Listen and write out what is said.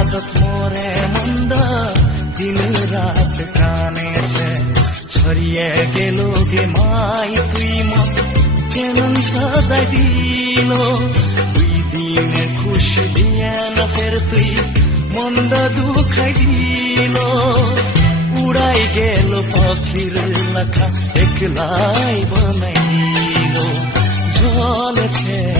आदत मोरे मन्द दिन रात काने छे छरिए गेलो गे माई तुई म केनन सजाय दिलो दुई दिन खुश दिएन फेर तुई मन्द दुखाइ दिलो उडाइ गेलो पखिर लखा एकलाई बनाइदिलो झोल छे